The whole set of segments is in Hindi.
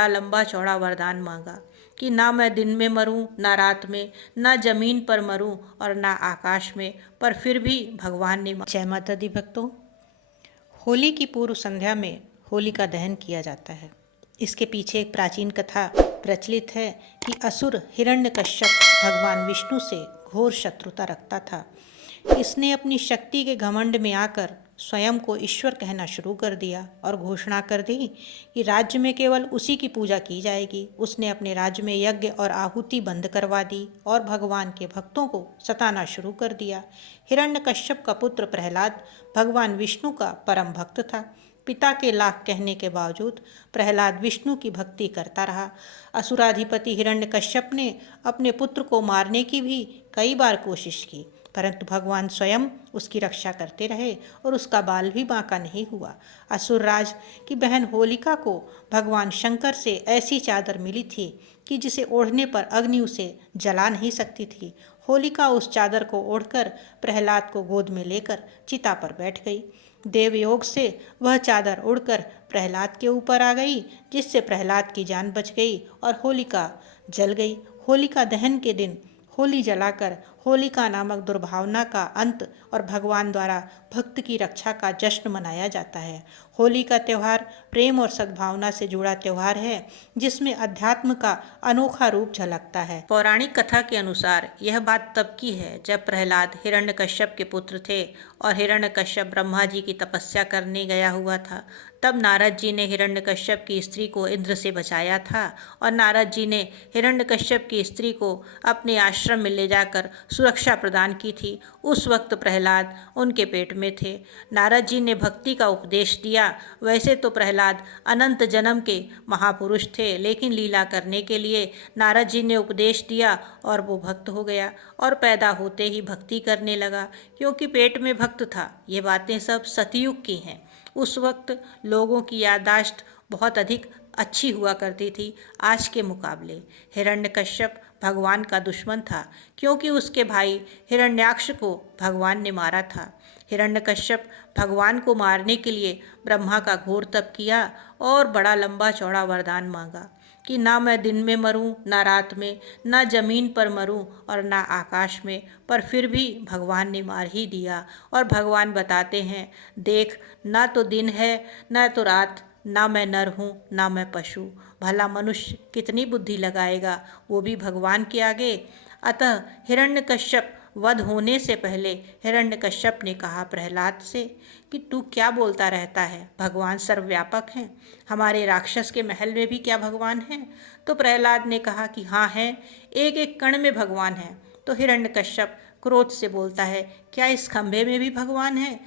बड़ा लंबा चौड़ा वरदान मांगा कि ना मैं दिन में मरूं, ना रात में, ना जमीन पर मरूं और ना आकाश में, पर फिर भी भगवान ने। जय माता दी भक्तों, होली की पूर्व संध्या में होलिका दहन किया जाता है। इसके पीछे एक प्राचीन कथा प्रचलित है कि असुर हिरण्यकश्यप भगवान विष्णु से घोर शत्रुता रखता था। इसने अपनी शक्ति के घमंड में आकर स्वयं को ईश्वर कहना शुरू कर दिया और घोषणा कर दी कि राज्य में केवल उसी की पूजा की जाएगी। उसने अपने राज्य में यज्ञ और आहुति बंद करवा दी और भगवान के भक्तों को सताना शुरू कर दिया। हिरण्यकश्यप का पुत्र प्रहलाद भगवान विष्णु का परम भक्त था। पिता के लाख कहने के बावजूद प्रहलाद विष्णु की भक्ति करता रहा। असुराधिपति हिरण्यकश्यप ने अपने पुत्र को मारने की भी कई बार कोशिश की, परंतु भगवान स्वयं उसकी रक्षा करते रहे और उसका बाल भी बांका नहीं हुआ। असुरराज की बहन होलिका को भगवान शंकर से ऐसी चादर मिली थी कि जिसे ओढ़ने पर अग्नि उसे जला नहीं सकती थी। होलिका उस चादर को ओढ़कर प्रहलाद को गोद में लेकर चिता पर बैठ गई। देवयोग से वह चादर उड़कर प्रहलाद के ऊपर आ गई, जिससे प्रहलाद की जान बच गई और होलिका जल गई। होलिका दहन के दिन होली जलाकर होलिका नामक दुर्भावना का अंत और भगवान द्वारा भक्त की रक्षा का जश्न मनाया जाता है। होली का त्यौहार प्रेम और सद्भावना से जुड़ा त्यौहार है, जिसमें अध्यात्म का अनोखा रूप झलकता है। पौराणिक कथा के अनुसार यह बात तब की है जब प्रहलाद हिरण्यकश्यप के पुत्र थे और हिरण्यकश्यप ब्रह्मा जी की तपस्या करने गया हुआ था। तब नारद जी ने हिरण्यकश्यप की स्त्री को इंद्र से बचाया था और नारद जी ने हिरण्यकश्यप की स्त्री को अपने आश्रम में ले जाकर सुरक्षा प्रदान की थी। उस वक्त प्रहलाद उनके पेट में थे। नारद जी ने भक्ति का उपदेश दिया। वैसे तो प्रहलाद अनंत जन्म के महापुरुष थे, लेकिन लीला करने के लिए नारद जी ने उपदेश दिया और वो भक्त हो गया और पैदा होते ही भक्ति करने लगा, क्योंकि पेट में भक्त था। ये बातें सब सतयुग की हैं। उस वक्त लोगों की याददाश्त बहुत अधिक अच्छी हुआ करती थी आज के मुकाबले। हिरण्यकश्यप भगवान का दुश्मन था, क्योंकि उसके भाई हिरण्याक्ष को भगवान ने मारा था। हिरण्यकश्यप भगवान को मारने के लिए ब्रह्मा का घोर तप किया और बड़ा लंबा चौड़ा वरदान मांगा कि ना मैं दिन में मरूं, ना रात में, ना जमीन पर मरूं और ना आकाश में, पर फिर भी भगवान ने मार ही दिया। और भगवान बताते हैं, देख, ना तो दिन है ना तो रात, ना मैं नर हूँ ना मैं पशु। भला मनुष्य कितनी बुद्धि लगाएगा, वो भी भगवान के आगे। अतः हिरण्यकश्यप वध होने से पहले हिरण्यकश्यप ने कहा प्रहलाद से कि तू क्या बोलता रहता है, भगवान सर्वव्यापक हैं। हमारे राक्षस के महल में भी क्या भगवान हैं? तो प्रहलाद ने कहा कि हाँ हैं, एक एक कण में भगवान हैं। तो हिरण्यकश्यप क्रोध से बोलता है, क्या इस खंभे में भी भगवान हैं?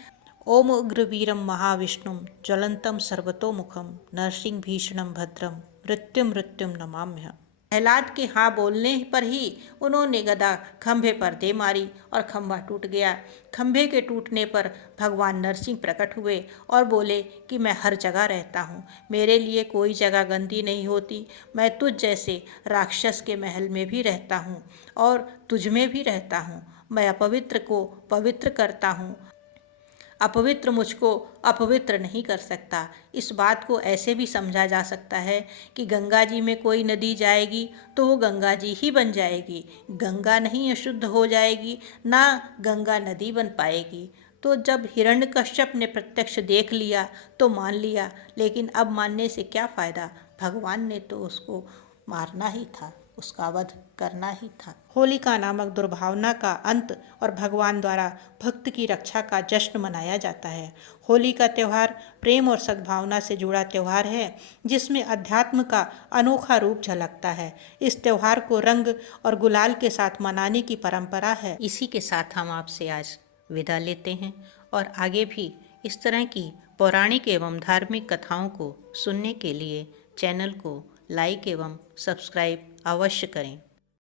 ओम उग्रवीरम महाविष्णुम ज्वलंतम सर्वतोमुखम नरसिंह भीषणम भद्रम मृत्युम मृत्युम नमाम्यहम्। प्रहलाद के हाँ बोलने पर ही उन्होंने गदा खंभे पर दे मारी और खंभा टूट गया। खंभे के टूटने पर भगवान नरसिंह प्रकट हुए और बोले कि मैं हर जगह रहता हूँ, मेरे लिए कोई जगह गंदी नहीं होती। मैं तुझ जैसे राक्षस के महल में भी रहता हूँ और तुझ में भी रहता हूँ। मैं अपवित्र को पवित्र करता हूँ, अपवित्र मुझको अपवित्र नहीं कर सकता। इस बात को ऐसे भी समझा जा सकता है कि गंगा जी में कोई नदी जाएगी तो वो गंगा जी ही बन जाएगी। गंगा नहीं अशुद्ध हो जाएगी, ना गंगा नदी बन पाएगी। तो जब हिरण्यकश्यप ने प्रत्यक्ष देख लिया तो मान लिया, लेकिन अब मानने से क्या फ़ायदा? भगवान ने तो उसको मारना ही था, उसका वध करना ही था। होलिका नामक दुर्भावना का अंत और भगवान द्वारा भक्त की रक्षा का जश्न मनाया जाता है। होली का त्यौहार प्रेम और सद्भावना से जुड़ा त्यौहार है, जिसमें अध्यात्म का अनोखा रूप झलकता है। इस त्यौहार को रंग और गुलाल के साथ मनाने की परंपरा है। इसी के साथ हम आपसे आज विदा लेते हैं और आगे भी इस तरह की पौराणिक एवं धार्मिक कथाओं को सुनने के लिए चैनल को लाइक एवं सब्सक्राइब अवश्य करें।